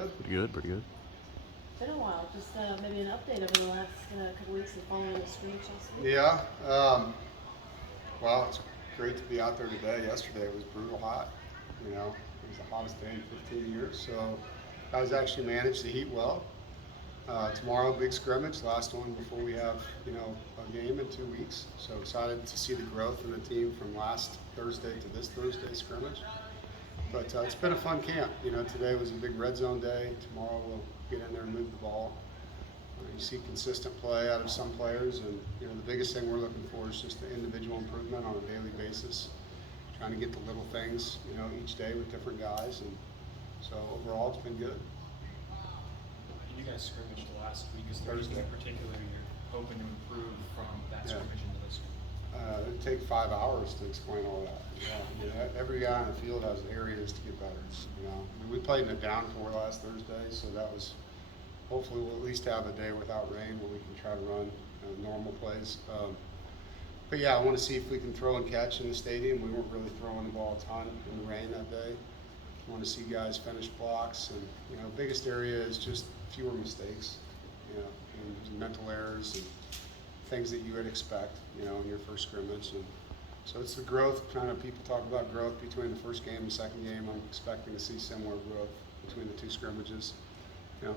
good. Pretty good, pretty good. It's been a while. Just maybe an update over the last couple weeks of following the scrimmage last week. Yeah. Well, it's great to be out there today. Yesterday it was brutal hot. You know, it was the hottest day in 15 years. So guys actually managed the heat well. Tomorrow, big scrimmage, last one before we have, a game in 2 weeks. So excited to see the growth in the team from last Thursday to this Thursday scrimmage. But it's been a fun camp. Today was a big red zone day. Tomorrow we'll get in there and move the ball. You see consistent play out of some players, and the biggest thing we're looking for is just the individual improvement on a daily basis. Trying to get the little things, each day with different guys, and so overall it's been good. You guys scrimmaged last week. Is there anything in particular you're hoping to improve from that scrimmage into this one? It'd take 5 hours to explain all that. Every guy on the field has areas to get better. We played in a downpour last Thursday, so that was. Hopefully, we'll at least have a day without rain where we can try to run normal plays. But yeah, I want to see if we can throw and catch in the stadium. We weren't really throwing the ball a ton in the rain that day. I want to see guys finish blocks, and biggest area is just fewer mistakes, and mental errors and things that you would expect, in your first scrimmage. And so it's the growth. Kind of people talk about growth between the first game and the second game. I'm expecting to see similar growth between the two scrimmages.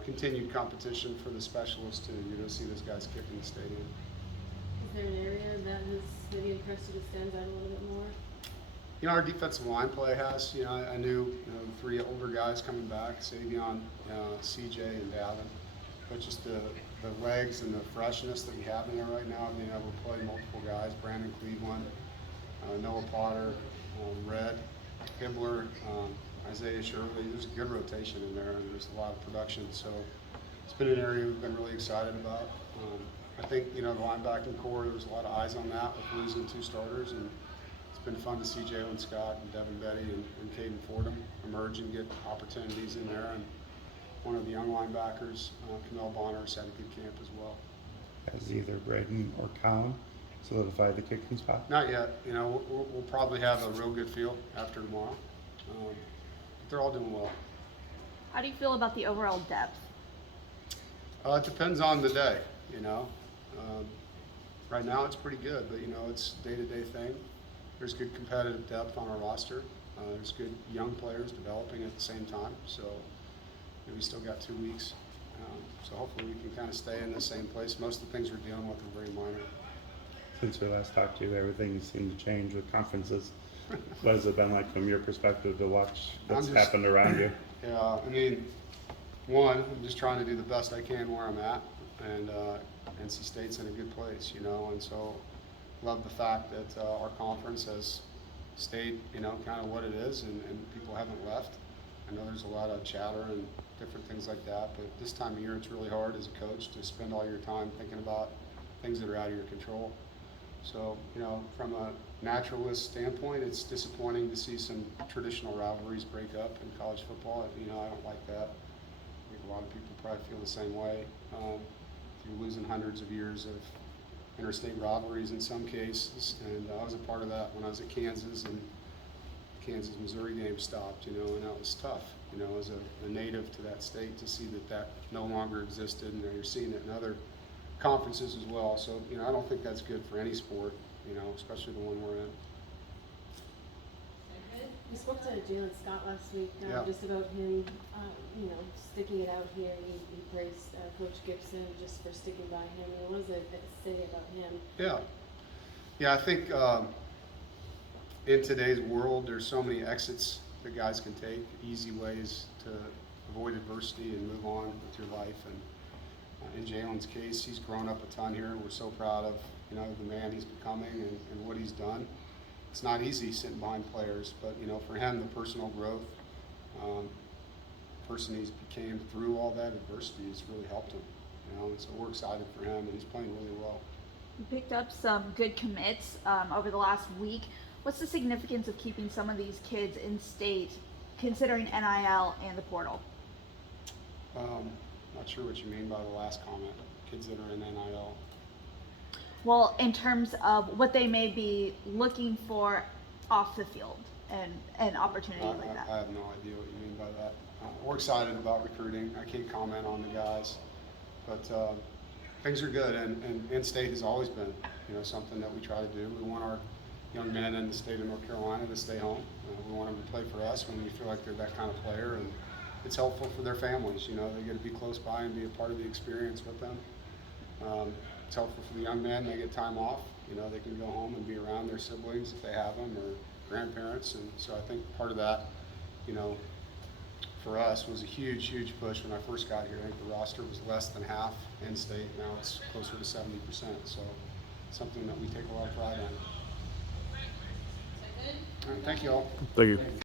Continued competition for the specialists too. You're going to see those guys kick in the stadium. Is there an area that has maybe impressed you that stands out a little bit more? Our defensive line play has. I knew three older guys coming back, Savion, CJ, and Davin. But just the legs and the freshness that we have in there right now, being able to play multiple guys, Brandon Cleveland, Noah Potter, Red, Hibbler, Isaiah Shirley. There's a good rotation in there, and there's a lot of production. So it's been an area we've been really excited about. I think, the linebacking core, there was a lot of eyes on that with losing two starters, and it's been fun to see Jalen Scott and Devin Betty and Caden Fordham emerge and get opportunities in there. And one of the young linebackers, Camille Bonner, has had a good camp as well. Has either Braden or Colin solidified the kicking spot? Not yet. We'll probably have a real good feel after tomorrow. But they're all doing well. How do you feel about the overall depth? It depends on the day, Right now it's pretty good, but it's a day-to-day thing. There's good competitive depth on our roster. There's good young players developing at the same time. So we still got 2 weeks. So hopefully we can kind of stay in the same place. Most of the things we're dealing with are very minor. Since we last talked to you, everything seemed to change with conferences. What has it been like from your perspective to watch what's happened around you? Yeah, one, I'm just trying to do the best I can where I'm at, and NC State's in a good place, and so love the fact that our conference has stayed, kind of what it is, and people haven't left. I know there's a lot of chatter and different things like that, but this time of year it's really hard as a coach to spend all your time thinking about things that are out of your control. So, from a naturalist standpoint, it's disappointing to see some traditional rivalries break up in college football. I don't like that. I think a lot of people probably feel the same way. You're losing hundreds of years of interstate rivalries in some cases, and I was a part of that when I was at Kansas, and Kansas-Missouri game stopped, and that was tough, as a native to that state, to see that no longer existed, and you're seeing it in other conferences as well. So, I don't think that's good for any sport, especially the one we're in. We spoke to Jalen Scott last week just about him, sticking it out here. He praised Coach Gibson just for sticking by him. What does it say about him? Yeah, I think in today's world, there's so many exits that guys can take, easy ways to avoid adversity and move on with your life. And in Jalen's case, he's grown up a ton here. We're so proud of the man he's becoming and what he's done. It's not easy sitting behind players, but for him, the personal growth, person he's became through all that adversity has really helped him. And so we're excited for him, and he's playing really well. You picked up some good commits over the last week. What's the significance of keeping some of these kids in state, considering NIL and the portal? Not sure what you mean by the last comment. Kids that are in NIL. Well, in terms of what they may be looking for off the field and opportunities like that. I have no idea what you mean by that. we're excited about recruiting. I can't comment on the guys, but things are good, and in-state has always been, you know, something that we try to do. We want our young men in the state of North Carolina to stay home. We want them to play for us when we feel like they're that kind of player, and it's helpful for their families. You know, they get to be close by and be a part of the experience with them. It's helpful for the young men. They get time off. You know, they can go home and be around their siblings if they have them, or grandparents. And so I think part of that, you know, for us was a huge, huge push when I first got here. I think the roster was less than half in-state. Now it's closer to 70%. So it's something that we take a lot of pride in. All right, thank you all. Thank you.